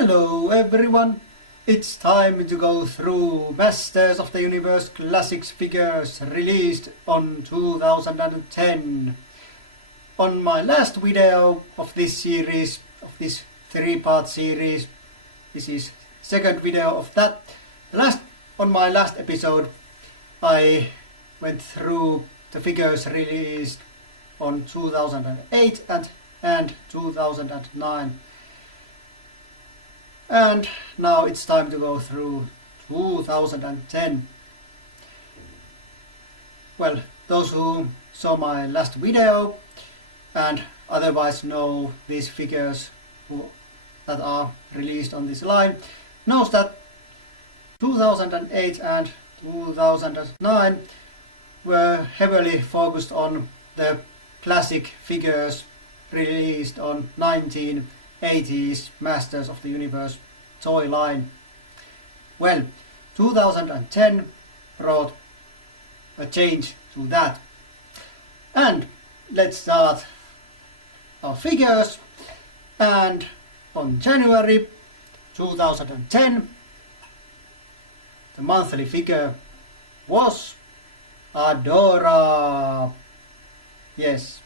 Hello everyone! It's time to go through Masters of the Universe Classics figures released on 2010. On my last video of this series, of this three-part series, this is second video of that. On my last episode I went through the figures released on 2008 and 2009. And now it's time to go through 2010. Well, those who saw my last video and otherwise know these figures that are released on this line knows that 2008 and 2009 were heavily focused on the classic figures released on 1980s Masters of the Universe toy line. Well, 2010 brought a change to that. And let's start our figures. And on January 2010, the monthly figure was Adora. Yes,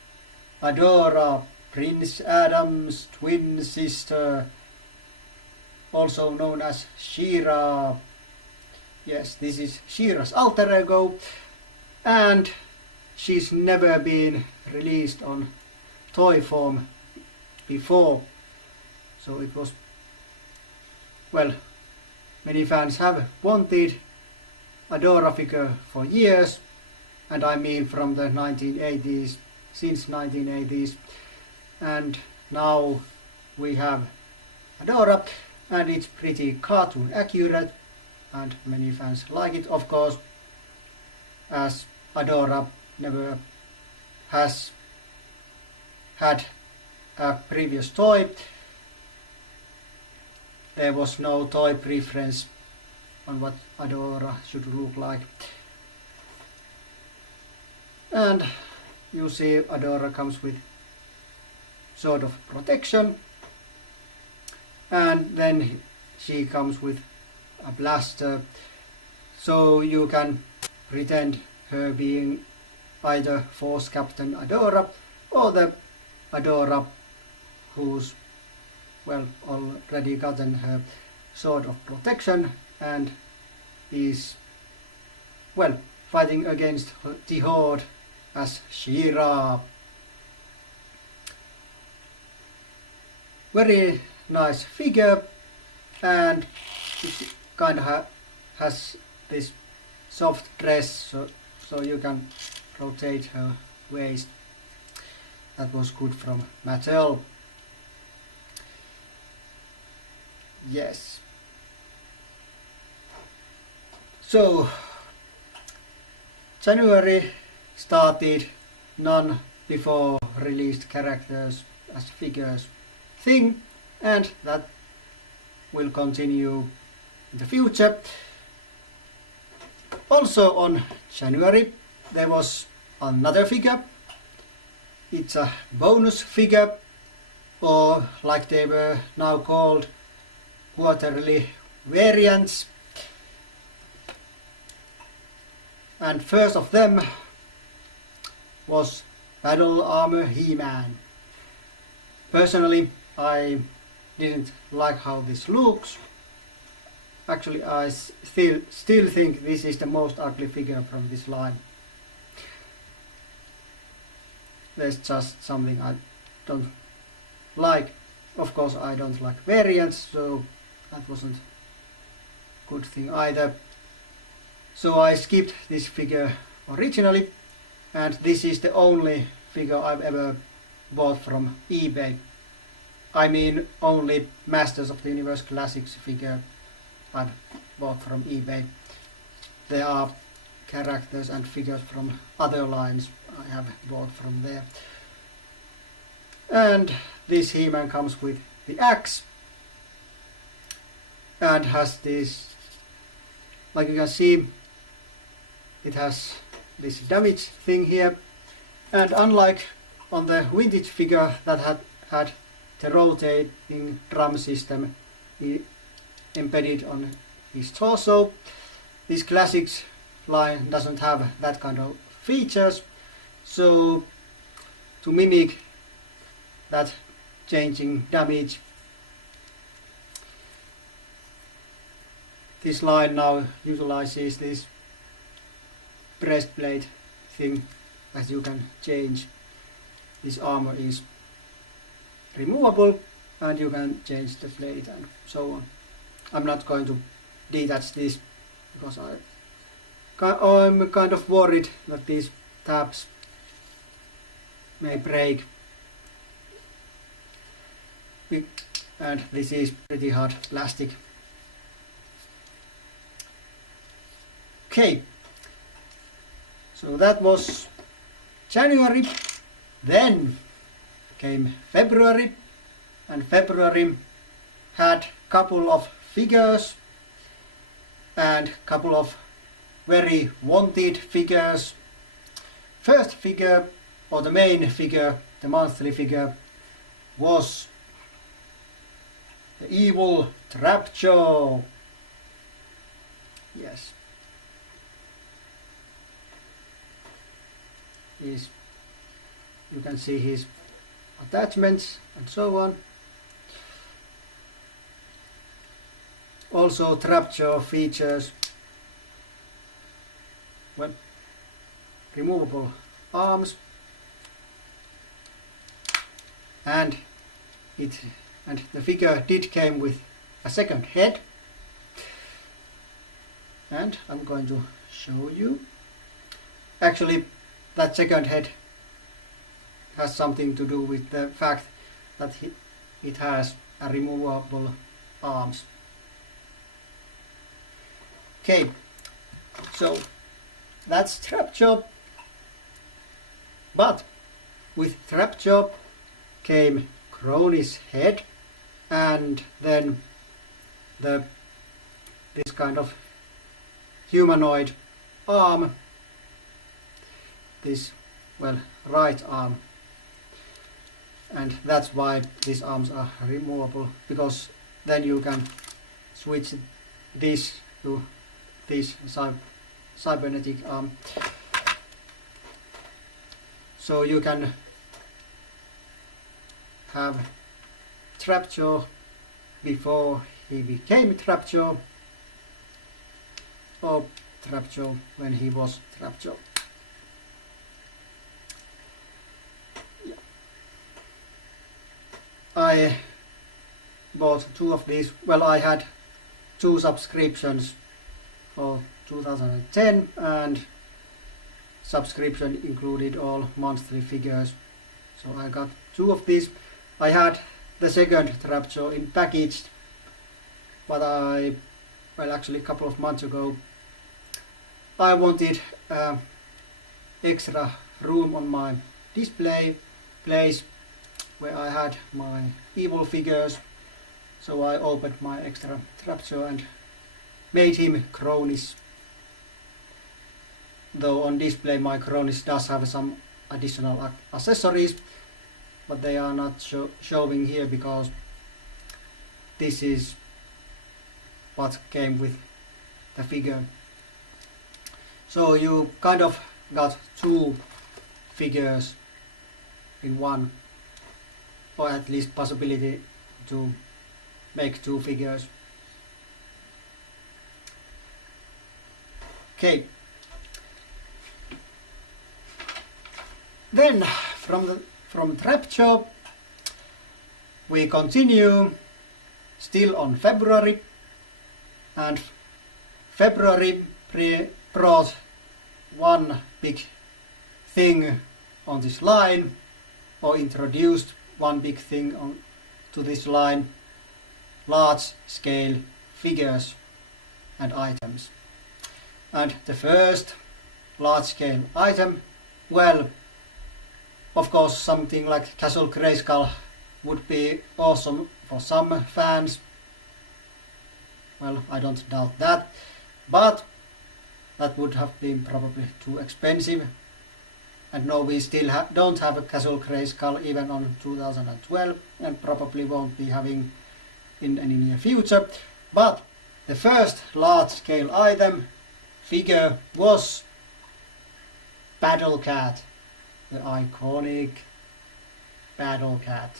Adora, Prince Adam's twin sister, also known as She-Ra. Yes, this is She-Ra's alter ego, and she's never been released on toy form before. So it was, well, many fans have wanted Adora figure for years, and I mean from the 1980s, since 1980s. And now we have Adora, and it's pretty cartoon accurate, and many fans like it, of course, as Adora never has had a previous toy. There was no toy preference on what Adora should look like. And you see Adora comes with sort of protection, and then she comes with a blaster, so you can pretend her being either Force Captain Adora or the Adora who's, well, already gotten her sword of protection and is, well, fighting against the Horde as She-Ra. Very nice figure, and it kind of has this soft dress, so you can rotate her waist. That was good from Mattel. Yes. So January started none before released characters as figures thing, and that will continue in the future. Also on January there was another figure. It's a bonus figure, or like they were now called, quarterly variants. And first of them was Battle Armor He-Man. Personally, I didn't like how this looks. Actually, I still think this is the most ugly figure from this line. There's just something I don't like. Of course, I don't like variants, so that wasn't a good thing either. So I skipped this figure originally, and this is the only figure I've ever bought from eBay. I mean, only Masters of the Universe Classics figure I've bought from eBay. There are characters and figures from other lines I have bought from there. And this He-Man comes with the axe and has this, like you can see, it has this damage thing here, and unlike on the vintage figure that had the rotating drum system, embedded on his torso. This classics line doesn't have that kind of features, so to mimic that changing damage, this line now utilizes this breastplate thing, as you can change. This armor is removable and you can change the plate and so on. I'm not going to detach this because I'm kind of worried that these tabs may break, and this is pretty hard plastic. Okay, so that was January. Then came February, and February had couple of figures and couple of very wanted figures. First figure, or the main figure, the monthly figure, was the evil Trapjaw. Yes. You can see his attachments and so on. Also Trapjaw features removable arms, and the figure did came with a second head, and I'm going to show you. Actually, that second head has something to do with the fact that it has a removable arms. Okay, so that's Trapjaw, but with Trapjaw came Crony's head, and then this kind of humanoid arm, this right arm, and that's why these arms are removable, because then you can switch this to this cybernetic arm. So you can have Trapjaw before he became Trapjaw, or Trapjaw when he was Trapjaw. Yeah. I bought two of these. Well, I had two subscriptions for 2010, and subscription included all monthly figures, so I got two of these. I had the second Trapjaw in packaged, but actually a couple of months ago I wanted extra room on my display place where I had my evil figures, so I opened my extra Trapjaw and made him Cronies. Though on display my Cronies does have some additional accessories, but they are not showing here because this is what came with the figure. So you kind of got two figures in one, or at least possibility to make two figures. Okay. Then from Trapjaw we continue still on February, and February brought one big thing on this line, or introduced one big thing to this line: large scale figures and items. And the first large scale item, well, of course something like Castle Grayskull would be awesome for some fans. Well, I don't doubt that, but that would have been probably too expensive. And no, we still don't have a Castle Grayskull even on 2012, and probably won't be having in any near future. But the first large-scale item figure was Battle Cat, the iconic Battle Cat,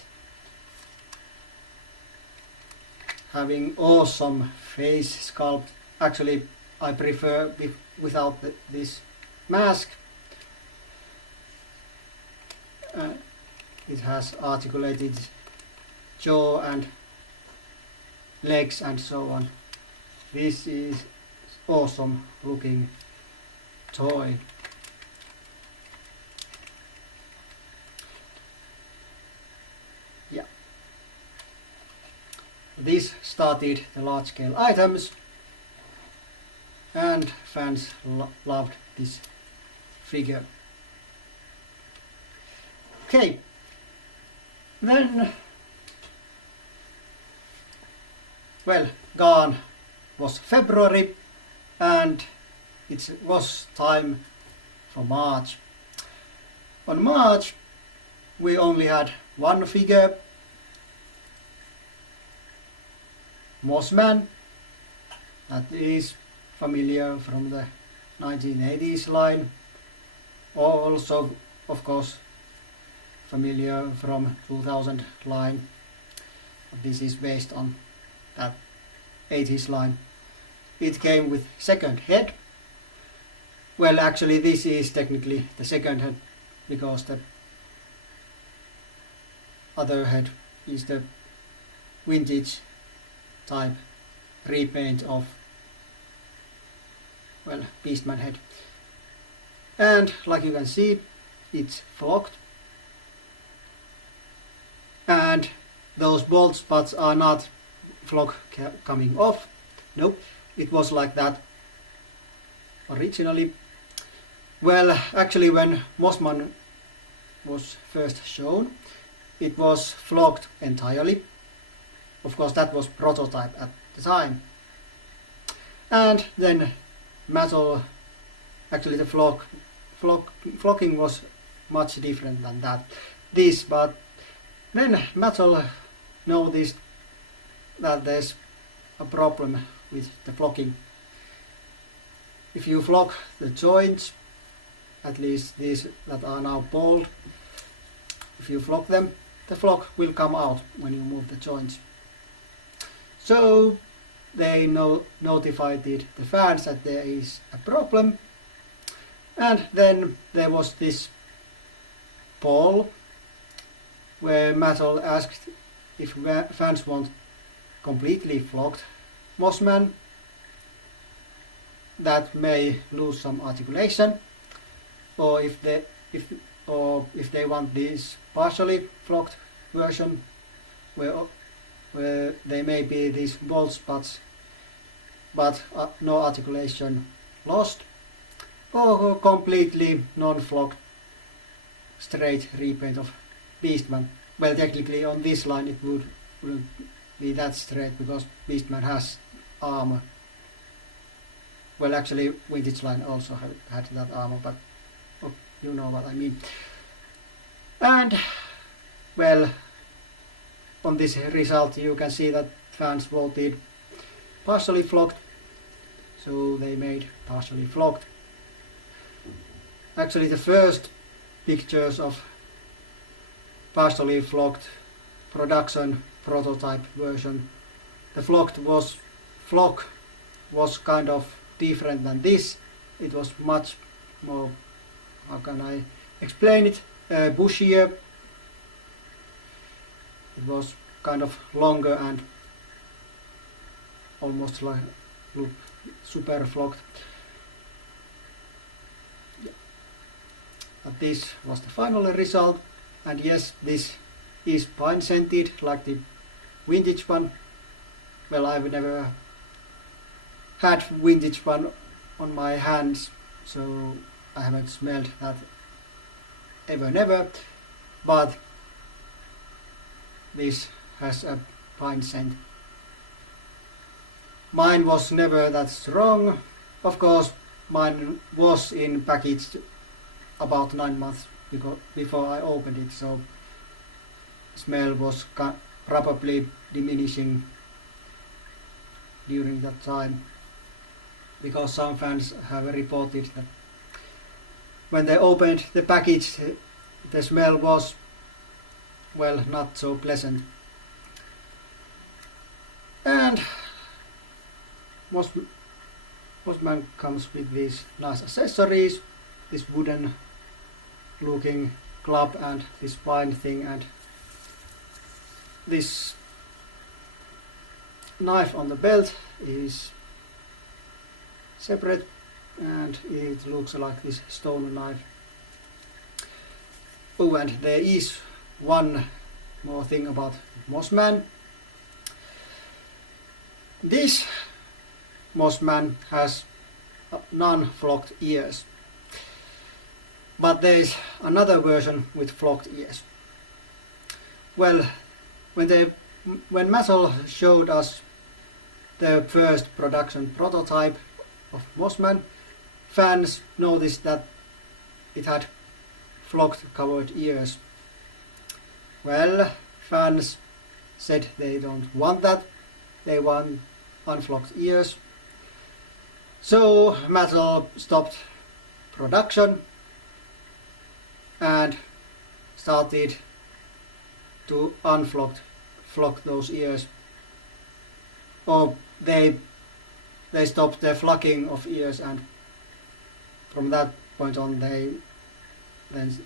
having awesome face sculpt. Actually, I prefer without this mask. It has articulated jaw and legs and so on. This is awesome looking toy. Yeah. This started the large scale items, and fans loved this figure. Okay, then, well, gone was February, and it was time for March. On March we only had one figure, Mossman, that is familiar from the 1980s line, also of course familiar from 2000 line. This is based on that 80s line. It came with second head. Well, actually this is technically the second head because the other head is the vintage type repaint of, well, Beastman head. And like you can see, it's flocked. And those bolt spots are not flock coming off. Nope, it was like that originally. Well, actually when Mossman was first shown, it was flocked entirely. Of course that was prototype at the time. And then Mattel, actually the flocking was much different than that. But then Mattel noticed that there's a problem with the flocking. If you flock the joints, at least these that are now bald, if you flock them, the flock will come out when you move the joints. So they notified the fans that there is a problem, and then there was this poll where Mattel asked if fans want completely flocked Mossman that may lose some articulation, or if they want this partially flocked version where there may be these bald spots but no articulation lost, or completely non-flocked straight repaint of Beastman. Well, technically on this line it wouldn't be that straight because Beastman has armor. Well, actually vintage line also had that armor, but you know what I mean. And well, on this result you can see that fans voted partially flocked, so they made partially flocked. Actually the first pictures of partially flocked production prototype version, the flock was kind of different than this. It was much more, how can I explain it, bushier. It was kind of longer and almost like super flocked. But this was the final result, and yes, this is pine scented like the vintage one. Well, I've never had vintage one on my hands, so I haven't smelled that never, but this has a pine scent. Mine was never that strong. Of course, mine was in package about 9 months before I opened it, so smell was probably diminishing during that time, because some fans have reported that when they opened the package the smell was, well, not so pleasant. And Mossman comes with these nice accessories, this wooden looking club and this spine thing, and this knife on the belt is separate and it looks like this stone knife. Oh, and there is one more thing about Mossman. This Mossman has non-flocked ears, but there is another version with flocked ears. Well, when Mattel showed us the first production prototype of Mossman, fans noticed that it had flocked covered ears. Well, fans said they don't want that, they want unflocked ears. So Mattel stopped production and started to flock those ears. Or they stopped the flocking of ears, and from that point on they then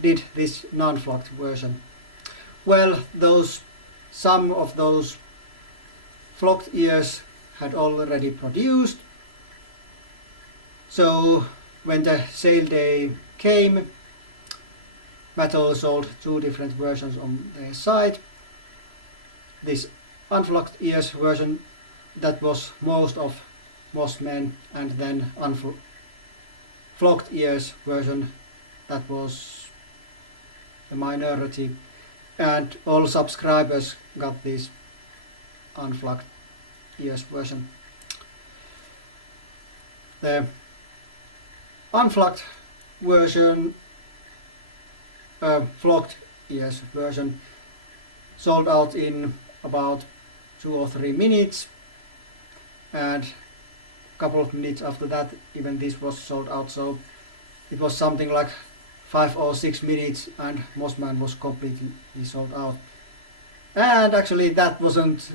did this non-flocked version. Well, some of those flocked ears had already produced, so when the sale day came, Mattel sold two different versions on their site. This unflocked ears version, that was most of Mossmen, and then unflocked ears version, that was a minority, and all subscribers got this unflocked ears version. The unflocked version, flocked ears version, sold out in about 2 or 3 minutes, and a couple of minutes after that even this was sold out, so it was something like 5 or 6 minutes and Mossman was completely sold out. And actually that wasn't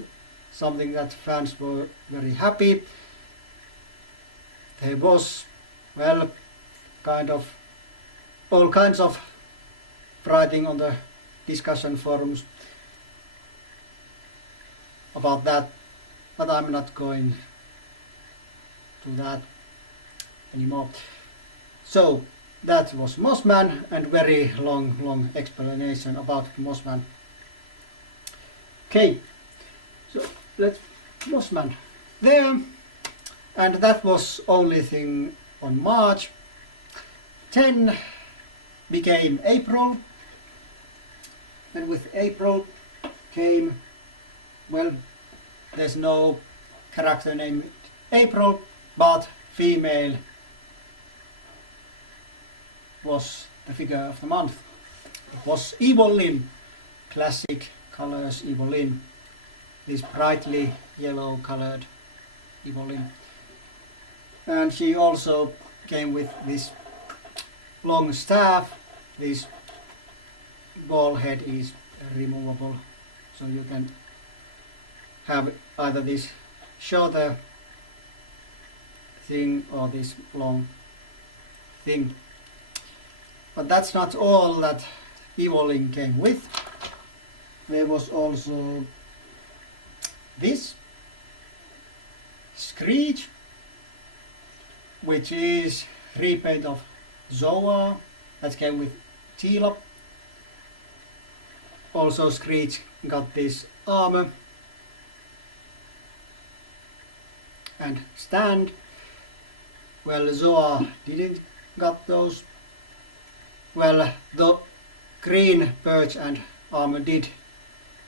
something that fans were very happy. There was, well, kind of all kinds of writing on the discussion forums about that, but I'm not going to that anymore. So that was Mossman, and very long explanation about Mossman. Okay, so let's Mossman there, and that was only thing on March. 10 became April, and with April came, well, there's no character named April, but female was the figure of the month. It was Evil-Lyn, classic colors Evil-Lyn, this brightly yellow colored Evil-Lyn. And she also came with this long staff. This ball head is removable, so you can have either this shorter thing or this long thing. But that's not all that Evil-Lyn came with. There was also this Screech, which is repaint of Zoa that came with Teela. Also Screech got this armor and stand. Well, Zoa didn't got those. Well, the green perch and armor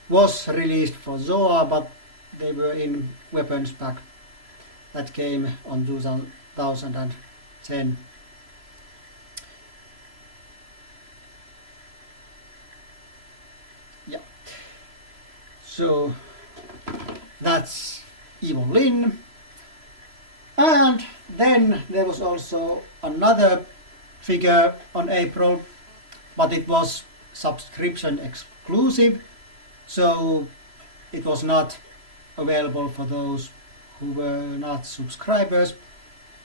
was released for Zoa, but they were in weapons pack that came on 2010. Yeah. So that's Evil-Lyn. And then there was also another figure on April, but it was subscription exclusive, so it was not available for those who were not subscribers,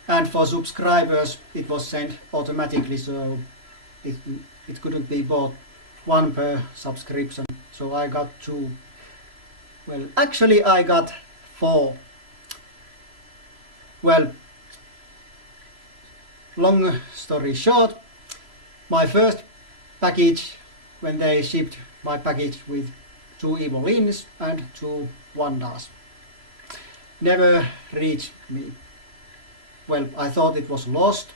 and for subscribers it was sent automatically, so it couldn't be bought one per subscription. So I got two. Well, actually I got four. Well, long story short, my first package, when they shipped my package with 2 Evil-Lyns and 2 Wun-Dars, never reached me. Well, I thought it was lost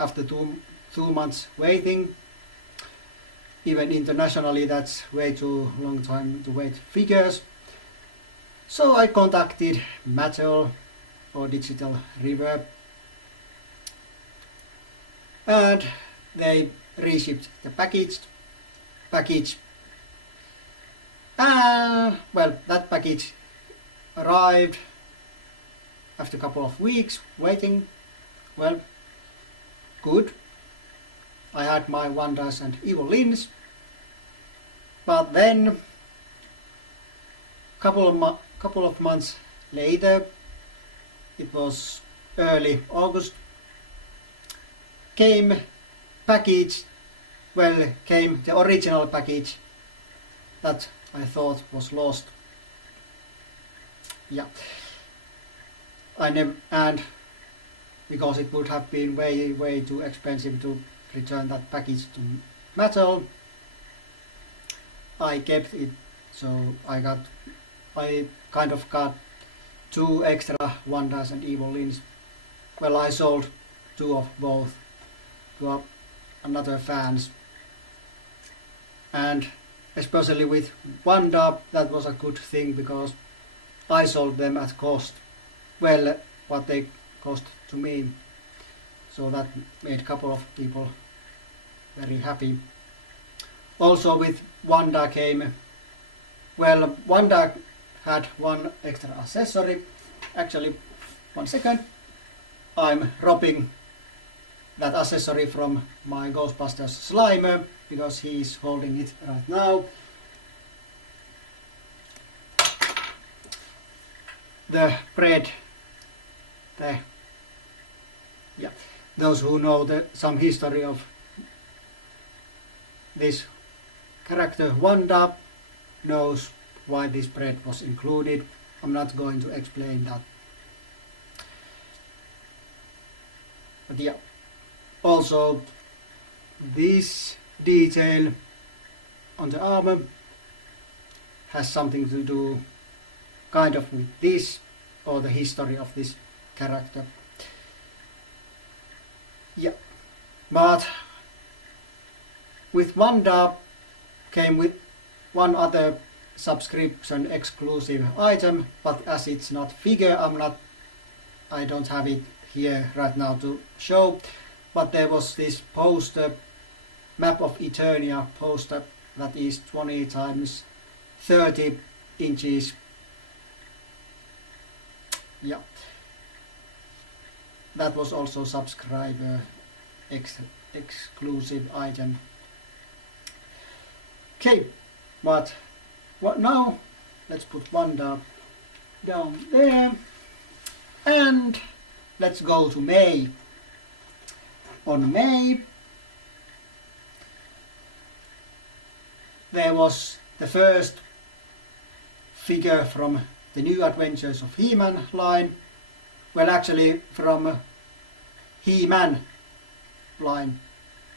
after two months waiting. Even internationally, that's way too long time to wait figures. So I contacted Metal or Digital Reverb, and they reshipped the package. Well, that package arrived after a couple of weeks waiting. Well, good. I had my Wun-Dars and Evil-Lyns, but then couple of months later, it was early August, came the original package that I thought was lost. Yeah, and because it would have been way too expensive to return that package to Metal, I kept it. So I kind of got 2 extra Wun-Dars and Evil-Lyns. Well, I sold 2 of both to another fans, and especially with Wun-Dar, that was a good thing because I sold them at cost. Well, what they cost to me. So that made a couple of people very happy. Also with Wun-Dar came, well, Wun-Dar had 1 extra accessory. Actually, 1 second. I'm robbing that accessory from my Ghostbusters Slimer because he is holding it right now. The bread. Yeah, those who know some history of this character Wun-Dar knows why this bread was included. I'm not going to explain that. But yeah, also this detail on the armor has something to do kind of with this, or the history of this character. Yeah, but with Wun-Dar came with 1 other subscription exclusive item, but as it's not figure, I don't have it here right now to show, but there was this poster, Map of Eternia poster, that is 20 times 30 inches. Yeah, that was also subscriber exclusive item. Okay, but what now? Let's put Wun-Dar down there, and let's go to May. On May, there was the first figure from the New Adventures of He-Man line. Well, actually from He-Man line,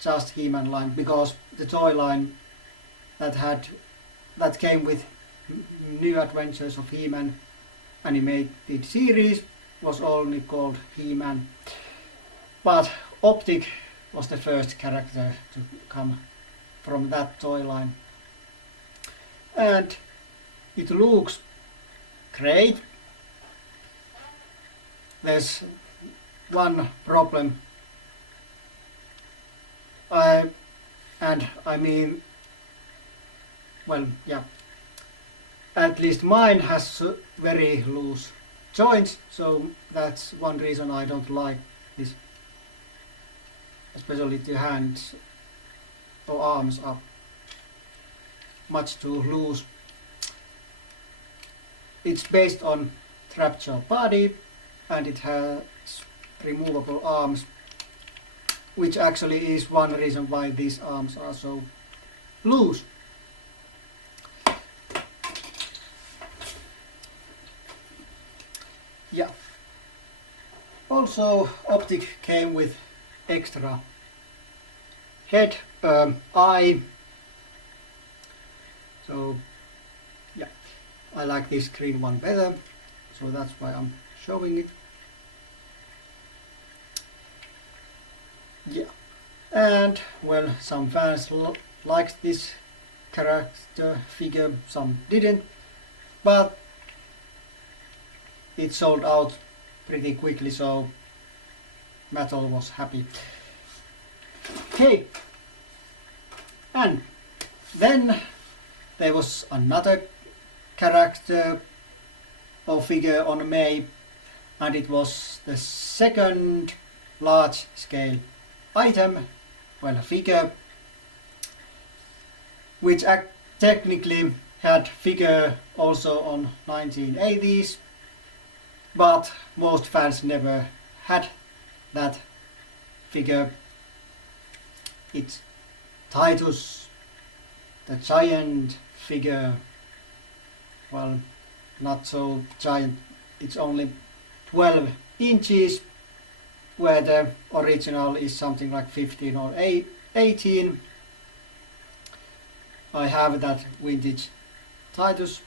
just He-Man line, because the toy line that came with New Adventures of He-Man animated series was only called He-Man. But Optic was the first character to come from that toy line. And it looks great. There's one problem. I mean, well, yeah, at least mine has very loose joints, so that's one reason I don't like this, especially the hands or arms are much too loose. It's based on trapjaw body and it has removable arms, which actually is one reason why these arms are so loose. Yeah. Also, Optic came with extra head, eye. So yeah, I like this green one better, so that's why I'm showing it. Yeah, and well, some fans liked this character figure, some didn't, but it sold out pretty quickly, so Mattel was happy. Okay, and then there was another character or figure on May, and it was the second large scale item, well, a figure, which technically had figure also on 1980s, but most fans never had that figure. It's Titus, the giant figure. Well, not so giant, it's only 12 inches, where the original is something like 15 or 18. I have that vintage Titus,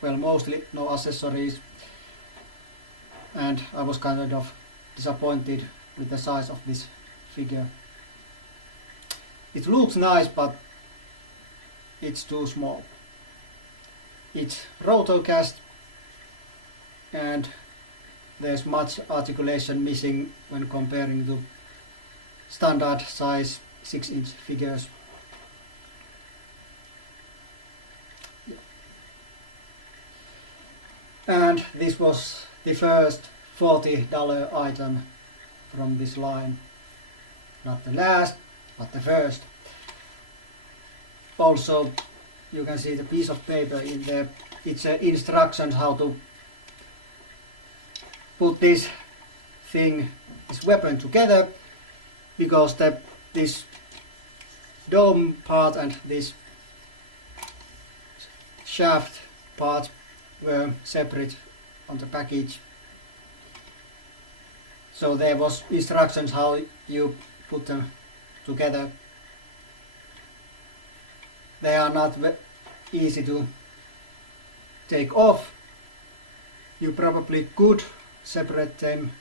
well, mostly no accessories, and I was kind of disappointed with the size of this figure. It looks nice, but it's too small. It's rotocast and there's much articulation missing when comparing to standard size 6-inch figures. Yeah. And this was the first $40 item from this line. Not the last, but the first. Also, you can see the piece of paper in there. It's instructions how to put this thing, this weapon together, because this dome part and this shaft part were separate on the package. So there was instructions how you put them together. They are not easy to take off. You probably could separate them,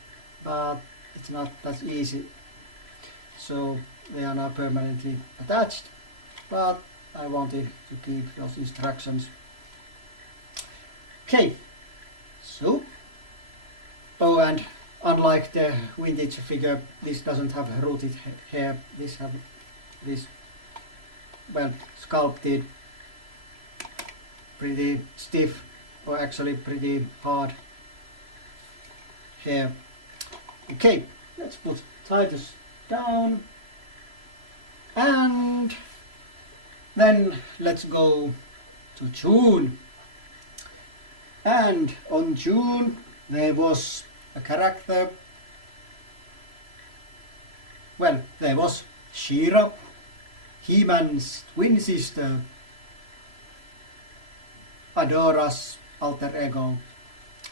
but it's not that easy. So they are not permanently attached, but I wanted to keep those instructions. Okay, so, oh, and unlike the vintage figure, this doesn't have rooted hair. This have this, well, sculpted, pretty stiff, or actually pretty hard hair. Okay, let's put Titus down, and then let's go to June. And on June there was a character. Well, there was She-Ra, He-Man's twin sister, Adora's alter ego.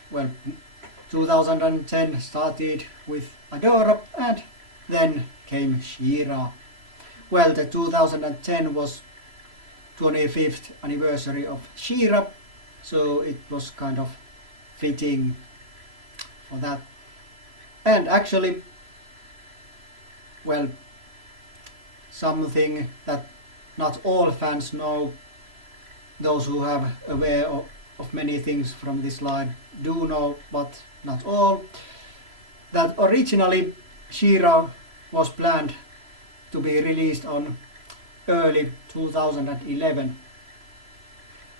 Well, 2010 started with Adora and then came She-Ra. Well, the 2010 was 25th anniversary of She-Ra, so it was kind of fitting for that. And actually, well, something that not all fans know, those who have aware of many things from this line do know, but not all, that originally She-Ra was planned to be released on early 2011,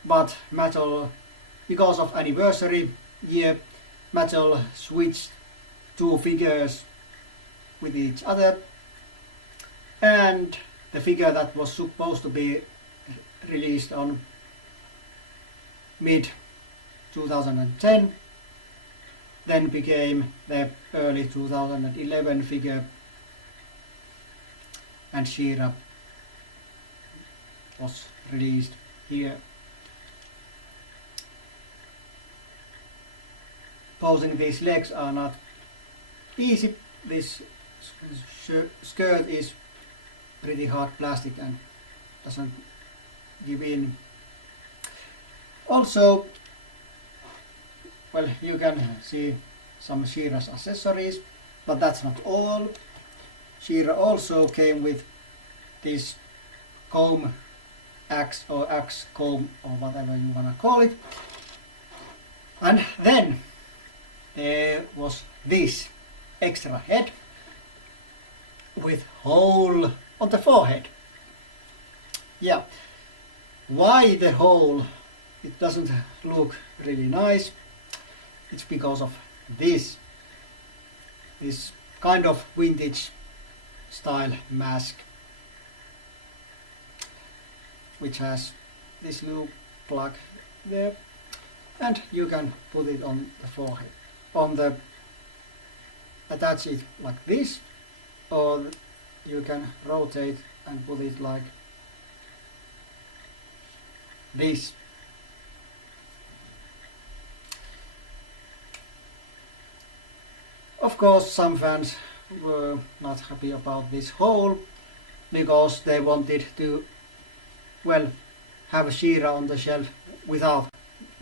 but Mattel, because of anniversary, year, Mattel switched two figures with each other, and the figure that was supposed to be released on mid 2010 then became the early 2011 figure, and She-Ra was released here. Posing these legs are not easy. This skirt is pretty hard plastic and doesn't give in. Also, well, you can see some She-Ra's accessories, but that's not all. She-Ra also came with this comb axe or axe comb or whatever you wanna call it. And then there was this extra head with hole on the forehead. Yeah, why the hole? It doesn't look really nice. It's because of this kind of vintage style mask, which has this little plug there, and you can put it on the forehead, attach it like this, or you can rotate and put it like this. Of course, some fans were not happy about this hole because they wanted to, well, have She-Ra on the shelf without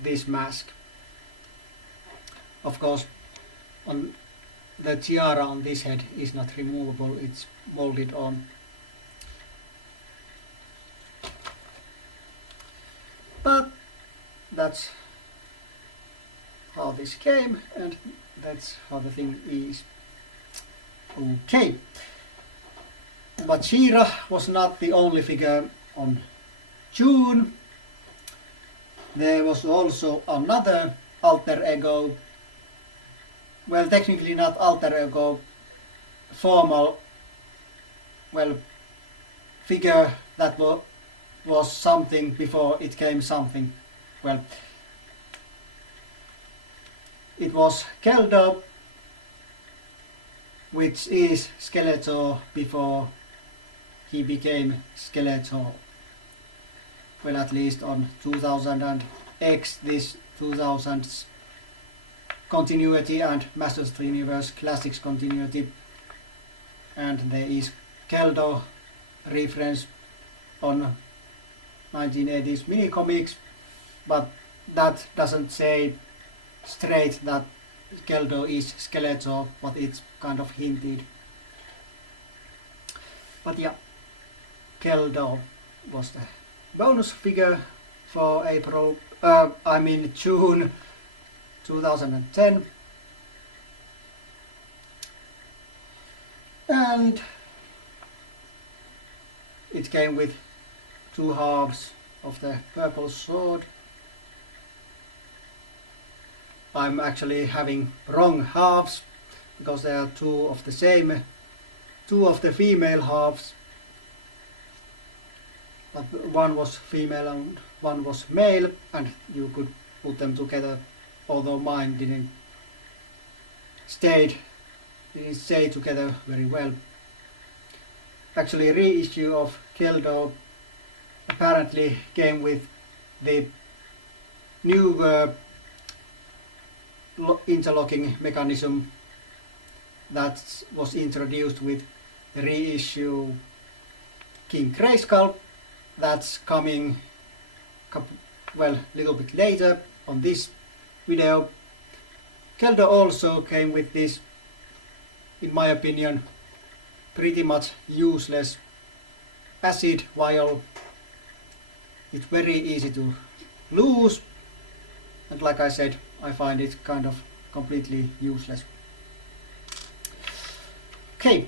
this mask. Of course, on the tiara on this head is not removable, it's molded on. But that's how this came, and that's how the thing is. Okay. But She-Ra was not the only figure on June. There was also another alter ego, well, technically not alter ego, formal, well, figure that was something before it came something. Well, it was Keldo, which is Skeletor before he became Skeletor. Well, at least on 2000 and X, this 2000s continuity and Masters of the Universe Classics continuity, and there is Keldo reference on 1980s mini comics, but that doesn't say straight that Keldo is Skeletor, but it's kind of hinted. But yeah, Keldo was the bonus figure for June 2010. And it came with two halves of the purple sword. I'm actually having wrong halves because there are two of the female halves, but one was female and one was male, and you could put them together, although mine didn't stay together very well. Actually, reissue of Keldo apparently came with the new interlocking mechanism that was introduced with the reissue King Grayskull. That's coming a little bit later on this video. Keldo also came with this, in my opinion, pretty much useless acid vial. It's very easy to lose, and like I said, I find it kind of completely useless. Okay,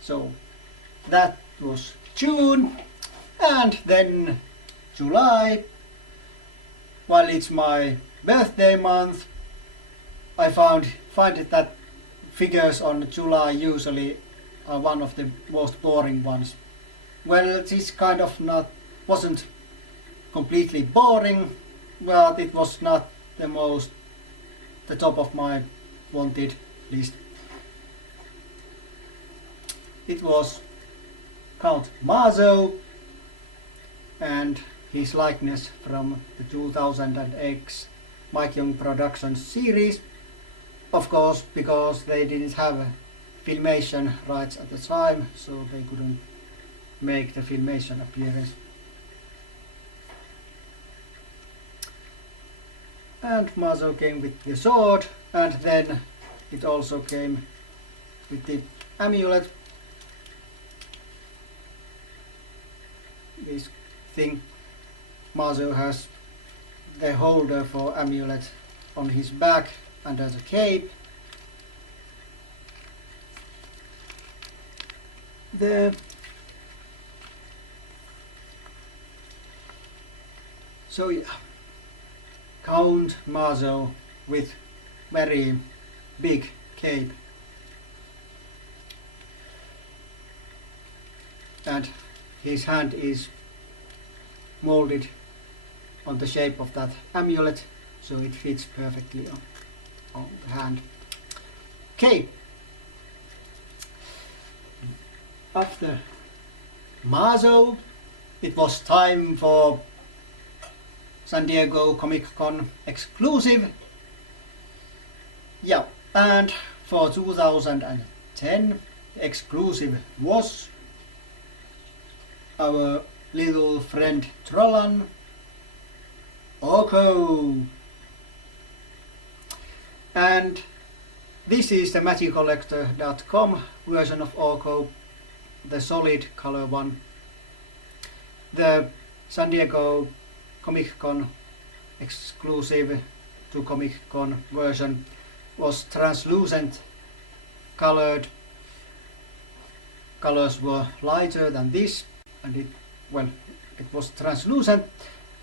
so that was June, and then July, while it's my birthday month, I find it that figures on July usually are one of the most boring ones. Well, this kind of wasn't completely boring, but it was not the top of my wanted list. It was Count Mazo and his likeness from the 2000X Mike Young Productions series. Of course, because they didn't have filmation rights at the time, so they couldn't make the filmation appearance. And Mazo came with the sword, and then it also came with the amulet. This thing, Mazo has the holder for amulet on his back and as a cape. So yeah, Count Mazo with very big cape, and his hand is molded on the shape of that amulet, so it fits perfectly on the hand. Okay, after Mazo, it was time for San Diego Comic-Con exclusive. Yeah, and for 2010, the exclusive was our little friend Trollan Oko. And this is the MagicCollector.com version of Oko, the solid color one. The San Diego Comic-Con exclusive to Comic-Con version was translucent colored. Colors were lighter than this, and it was translucent,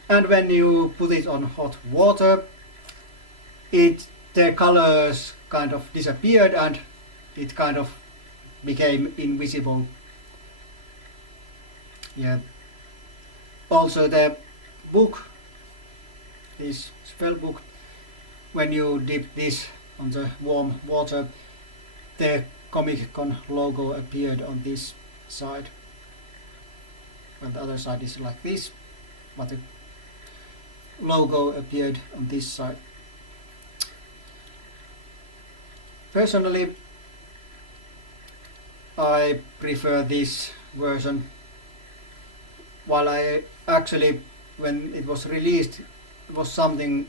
and when you put it on hot water, the colors kind of disappeared and it kind of became invisible. Yeah. Also the book, this spell book, when you dip this on the warm water, the Comic-Con logo appeared on this side. And the other side is like this, but the logo appeared on this side. Personally, I prefer this version, while I actually, when it was released, it was something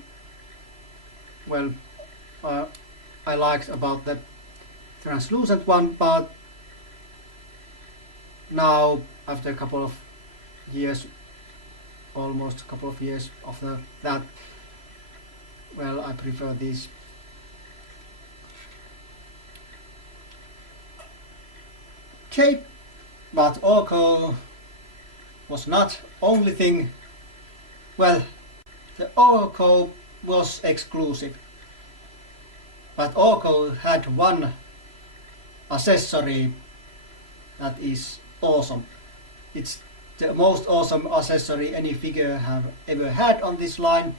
I liked about the translucent one, but now after a couple of years, almost a couple of years after that, I prefer this. Okay, but Oko was not only thing. Well, the Oko was exclusive, but Oko had one accessory that is awesome. It's the most awesome accessory any figure have ever had on this line,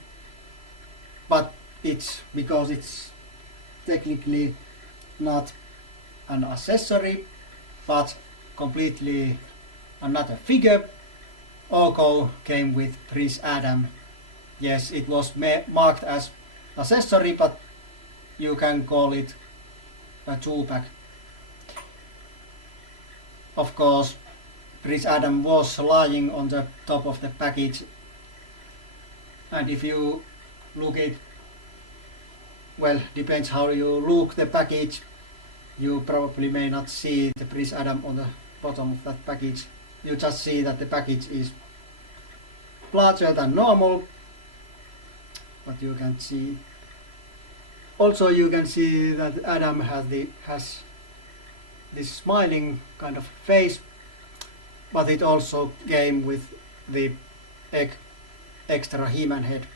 but it's because it's technically not an accessory but completely another figure. Oko came with Prince Adam. Yes, it was marked as accessory, but you can call it a 2-pack. Of course, Prince Adam was lying on the top of the package, and if you look it, depends how you look the package, you probably may not see the Prince Adam on the bottom of that package. You just see that the package is larger than normal, but you can see. Also, you can see that Adam has this smiling kind of face, but it also came with the extra He-Man head.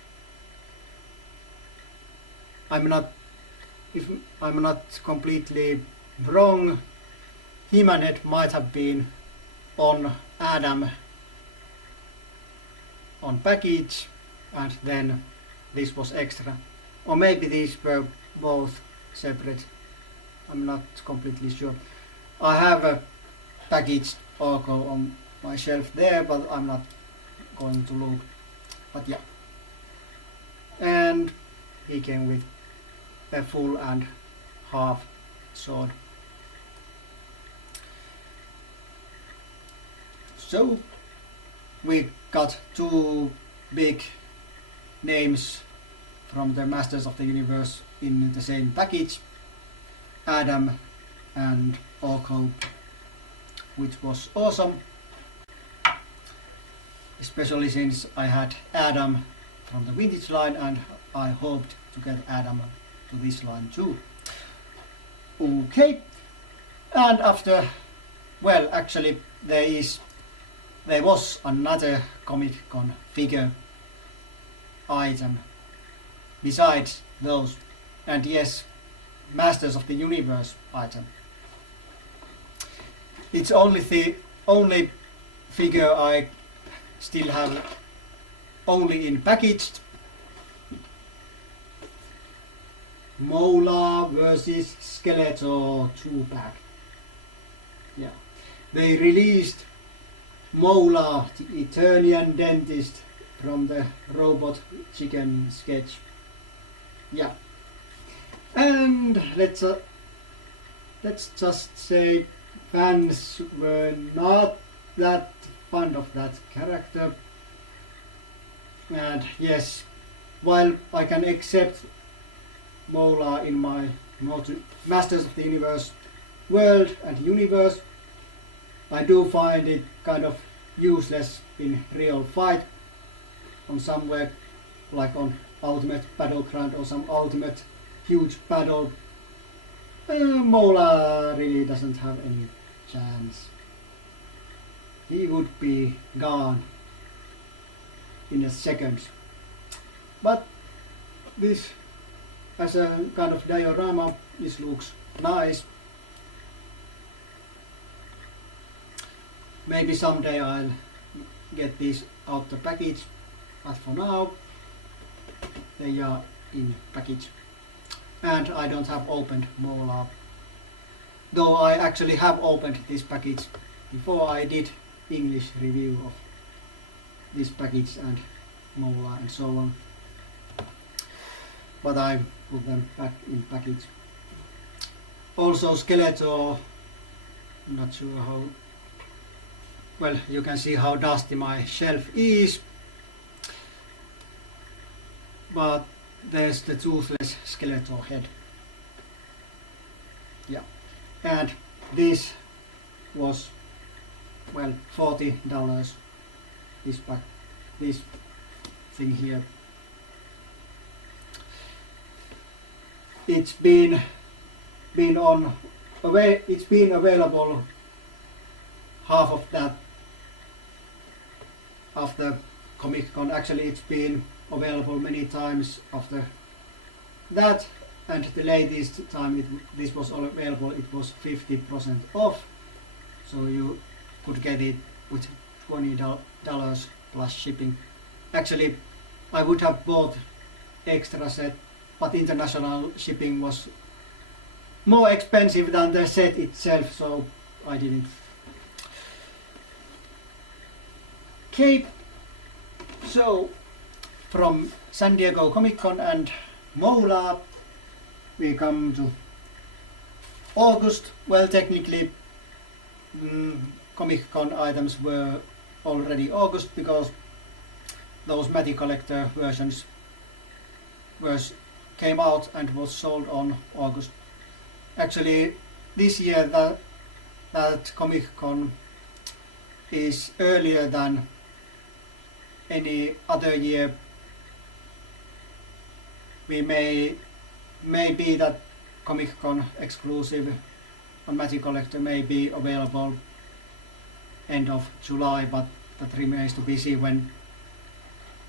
I'm not if I'm not completely wrong, He-Man head might have been on Adam on package, and then this was extra. Or maybe these were both separate. I'm not completely sure. I have a packaged Orko on my shelf there, but I'm not going to look. But yeah. And he came with a full and half sword. So we got two big names from the Masters of the Universe in the same package, Adam and Orko, which was awesome, especially since I had Adam from the vintage line and I hoped to get Adam to this line too. Okay, and after, well, actually there was another Comic-Con figure item besides those, and yes, Masters of the Universe item. It's only the only figure I still have only in packaged. Mo-Larr versus Skeletor 2-pack. Yeah, they released Mo-Larr, the Eternian dentist from the Robot Chicken sketch. Yeah, and let's just say fans were not that fond of that character. And yes, while I can accept Mo-Larr in my Masters of the Universe world and universe, I do find it kind of useless in real fight on somewhere like on Ultimate Battleground or some ultimate huge battle. Mo-Larr really doesn't have any chance. He would be gone in a second. But this, as a kind of diorama, this looks nice. Maybe someday I'll get these out the package, but for now they are in package. And I don't have opened Mo-Larr, though I actually have opened this package before I did English review of this package and Mo-Larr and so on, but I put them back in package. Also Skeletor, I'm not sure how well you can see how dusty my shelf is, but there's the toothless Skeletor head. Yeah, and this was, well, $40. This thing here. It's been available half of that after Comic-Con. Actually, it's been available many times after that, and the latest time this was available, it was 50% off, so you could get it with $20 plus shipping. Actually, I would have bought extra set, but international shipping was more expensive than the set itself, so I didn't. Okay, so from San Diego Comic-Con and Mo-Larr we come to August. Well, technically Comic-Con items were already August because those Matty Collector versions came out and was sold on August. Actually, this year that Comic-Con is earlier than any other year. We may be that Comic-Con exclusive on Matty Collector may be available end of July, but that remains to be seen when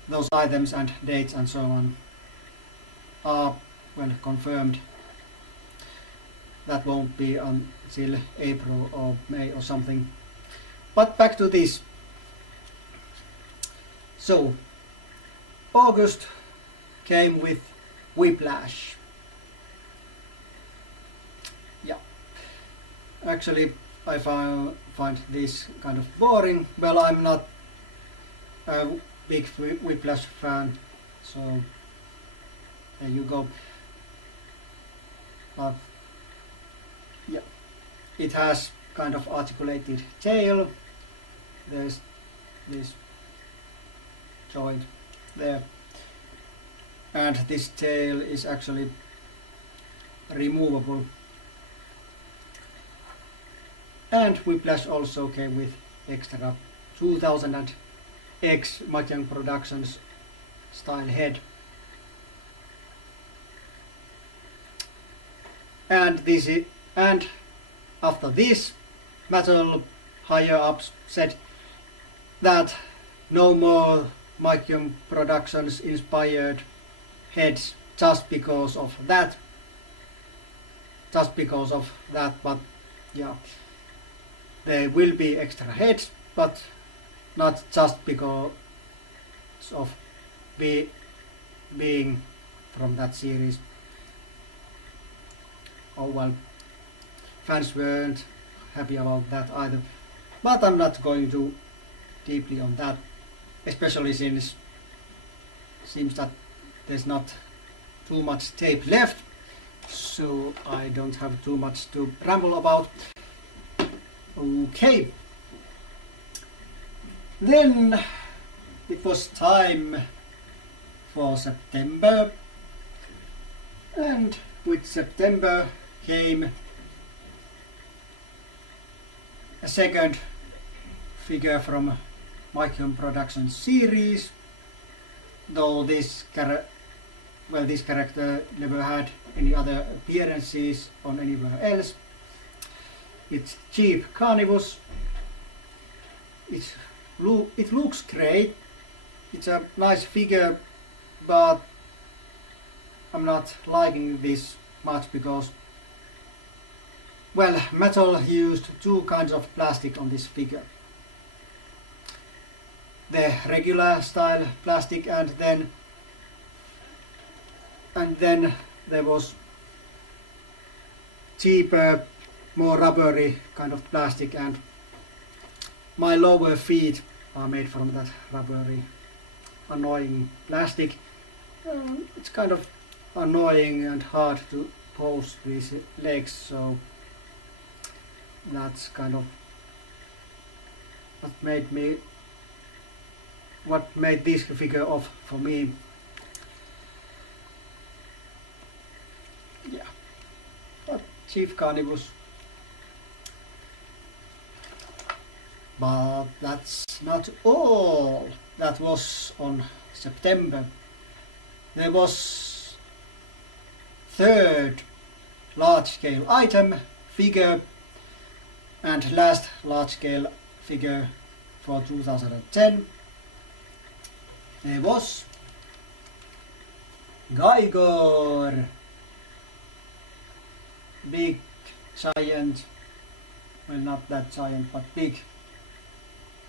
those items and dates and so on are well confirmed. that won't be until April or May or something. But back to this. So August came with Whiplash. Yeah, actually I find this kind of boring. Well, I'm not a big Whiplash fan, so there you go. But yeah, it has kind of articulated tail. There's this joint there, and this tail is actually removable. And Whiplash also came with extra 2000X MOTUC Productions style head. And after this, Mattel higher ups said that no more MOTUC Productions inspired heads just because of that. But yeah, there will be extra heads, but not just because of being from that series. Oh well, fans weren't happy about that either. But I'm not going to deeply on that, especially since it seems that there's not too much tape left, so I don't have too much to ramble about. Okay, then it was time for September, and with September came a second figure from MOTUC Productions series, though this character never had any other appearances on anywhere else. It's Chief Carnivus. It looks great. It's a nice figure, but I'm not liking this much because, well, Mattel used two kinds of plastic on this figure. The regular style plastic, and then there was cheaper, more rubbery kind of plastic, and my lower feet are made from that rubbery, annoying plastic. It's kind of annoying and hard to pose these legs, so that's kind of what made this figure off for me. Yeah, but Chief Carnivus. But that's not all. That was on September. There was third large-scale item figure and last large-scale figure for 2010. There was Gygor, big giant, well, not that giant, but big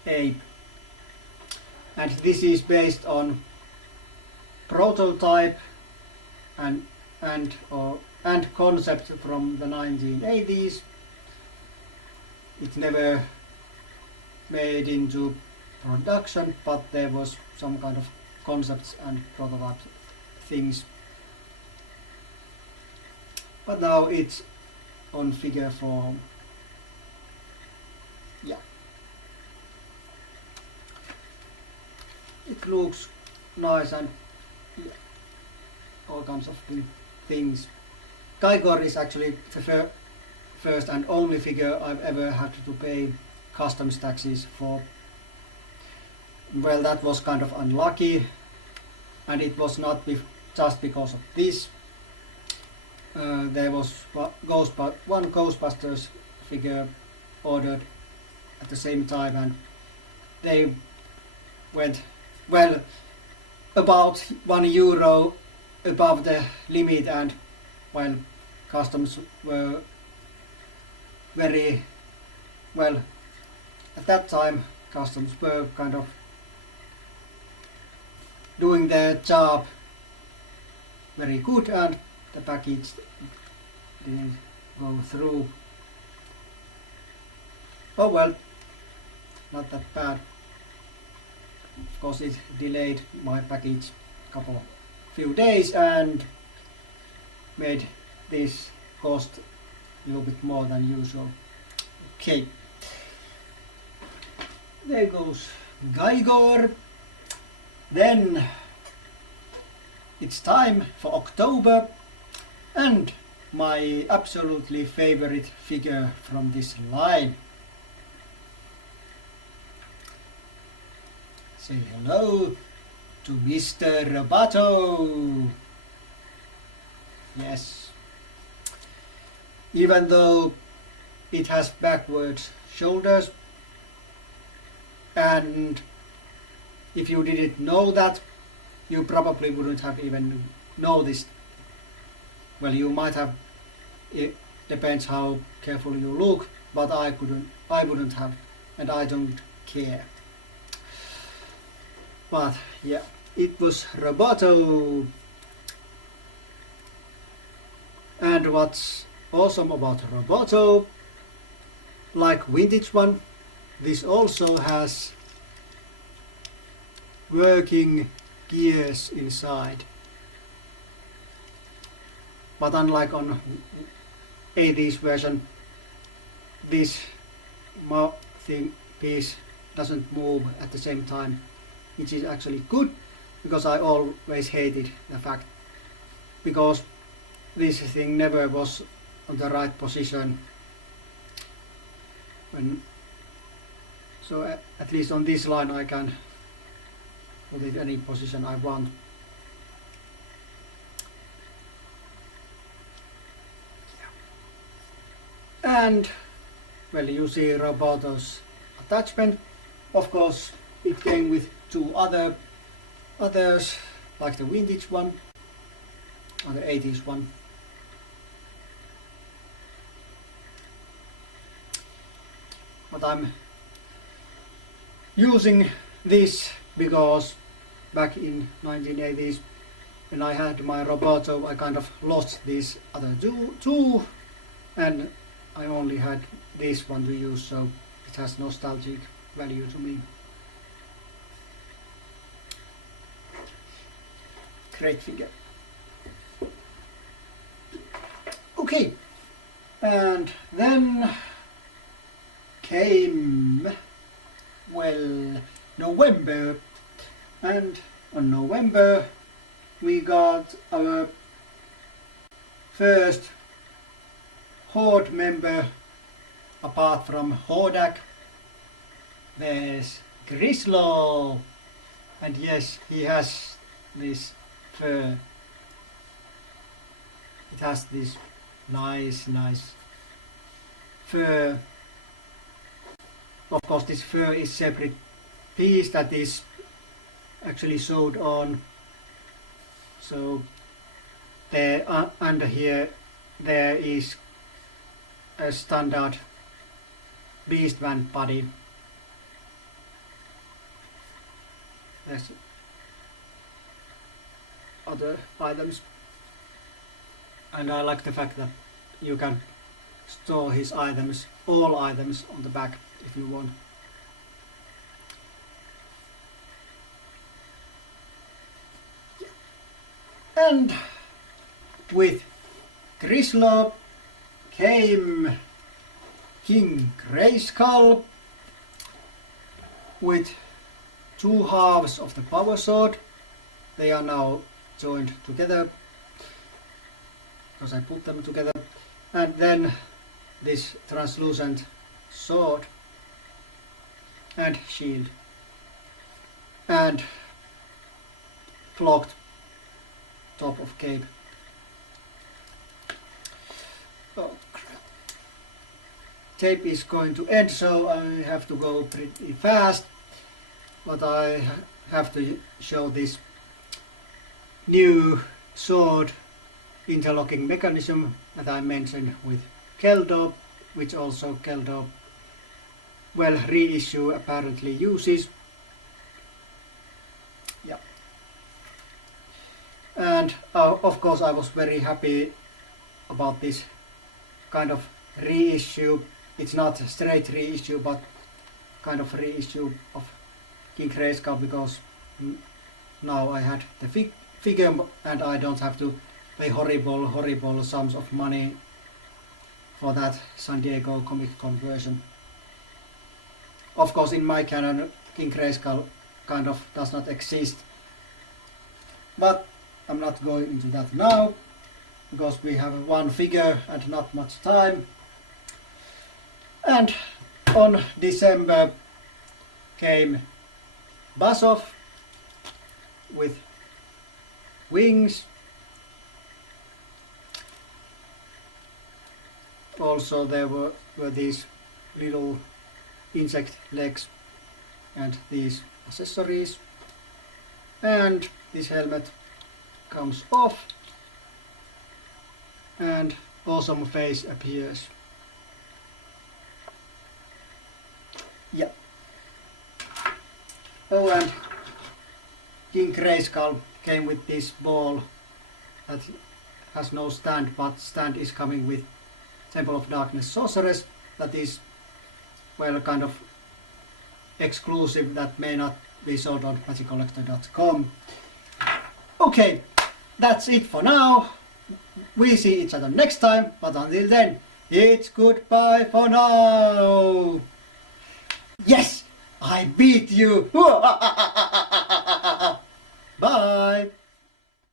ape, and this is based on prototype and concept from the 1980s. It never made into production, but there was some kind of concepts and prototype things. But now it's on figure form. Yeah. It looks nice and yeah, all kinds of things. Gygor is actually the first and only figure I've ever had to pay customs taxes for. Well, that was kind of unlucky, and it was not just because of this. There was one Ghostbusters figure ordered at the same time, and they went, well, about €1 above the limit, and while customs were very well. At that time customs were kind of doing their job very good, and the package didn't go through. Oh well, not that bad. Of course it delayed my package few days and made this cost a little bit more than usual. Okay, there goes Geiger. Then it's time for October, and my absolutely favorite figure from this line. Say hello to Mr. Roboto. Yes. Even though it has backwards shoulders, and if you didn't know that, you probably wouldn't have even noticed. Well, you might have, it depends how careful you look, but I wouldn't have, and I don't care. But yeah, it was Roboto. And what's awesome about Roboto, like vintage one, this also has working gears inside. But unlike on 80s version, this piece doesn't move at the same time, which is actually good, because I always hated the fact, because this thing never was on the right position. So at least on this line I can put it any position I want. And well, you see Roboto's attachment. Of course it came with two others, like the vintage one or the 80s one. But I'm using this because back in 1980s, when I had my Roboto, I kind of lost these other two, and I only had this one to use, so it has nostalgic value to me. Great figure. Okay, and then came, well, November, and on November we got our first Horde member apart from Hordak. There's Grislow, and yes, he has this fur. It has this nice fur. Of course this fur is separate piece that is actually sewed on. So there under here there is a standard Beastman body. There's other items, and I like the fact that you can store his items, all items, on the back if you want. And with Grislow came King Grayskull with two halves of the power sword. They are now joined together because I put them together, and then this translucent sword and shield and flocked top of cape. Oh crap. Tape is going to end, so I have to go pretty fast, but I have to show this new sword interlocking mechanism that I mentioned with Keldo. which also Keldo, well, reissue apparently uses. Yeah. And of course I was very happy about this kind of reissue. It's not a straight reissue, but kind of reissue of King Grayskull, because now I had the figure and I don't have to pay horrible sums of money for that San Diego Comic Con version. Of course, in my canon, King Grayskull kind of does not exist, but I'm not going into that now, because we have one figure and not much time. And on December came Basov with wings. Also there were these little insect legs and these accessories, and this helmet comes off and awesome face appears. Yeah. Oh, and King Grayskull came with this ball that has no stand, but stand is coming with Temple of Darkness Sorceress, that is, well, kind of exclusive, that may not be sold on magiccollector.com. Okay, that's it for now. We see each other next time, but until then, it's goodbye for now. Yes, I beat you.